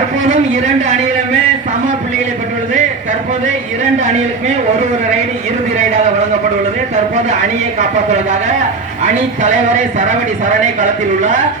தற்போதும் இரண்டு அணிகளுமே சம புள்ளிகளை பெற்றுள்ளது. தற்போது இரண்டு அணிகளுக்குமே ஒரு ஒரு ரைடு இறுதி ரைடாக வழங்கப்பட்டுள்ளது. தற்போது அணியை காப்பாற்றுவதாக அணி தலைவரை சரவடி சரணை களத்தில் உள்ளார்.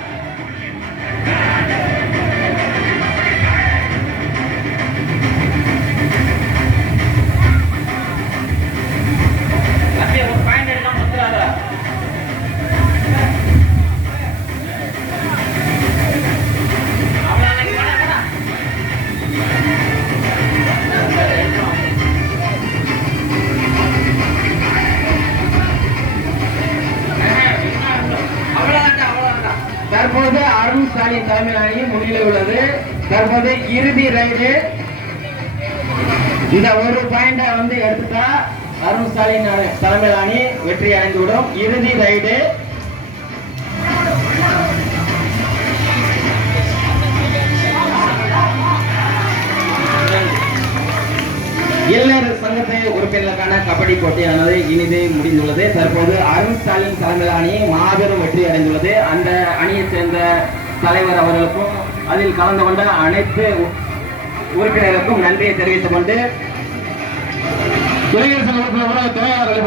தற்போது அருண் ஸ்டாலின் தலைமையிலான முன்னிலை உள்ளது. தற்போது இறுதி ரைடு இந்த ஒரு பாயிண்ட வந்து எடுத்துட்டா அருண் ஸ்டாலின் அணி- வெற்றி அடைந்துவிடும். இறுதி ரைடு இளைஞர் சங்கத்தை உறுப்பினர்களுக்கான கபடி போட்டியானது இனிதே முடிந்துள்ளது. தற்போது அருண் ஸ்டாலின் தலைமையில் மாபெரும் வெற்றி அடைந்துள்ளது. அந்த தலைவர் அவர்களுக்கும் அதில் கலந்து கொண்ட அனைத்து உறுப்பினருக்கும் நன்றியை தெரிவித்துக் கொண்டு இளைஞர் சங்க உறுப்பினர்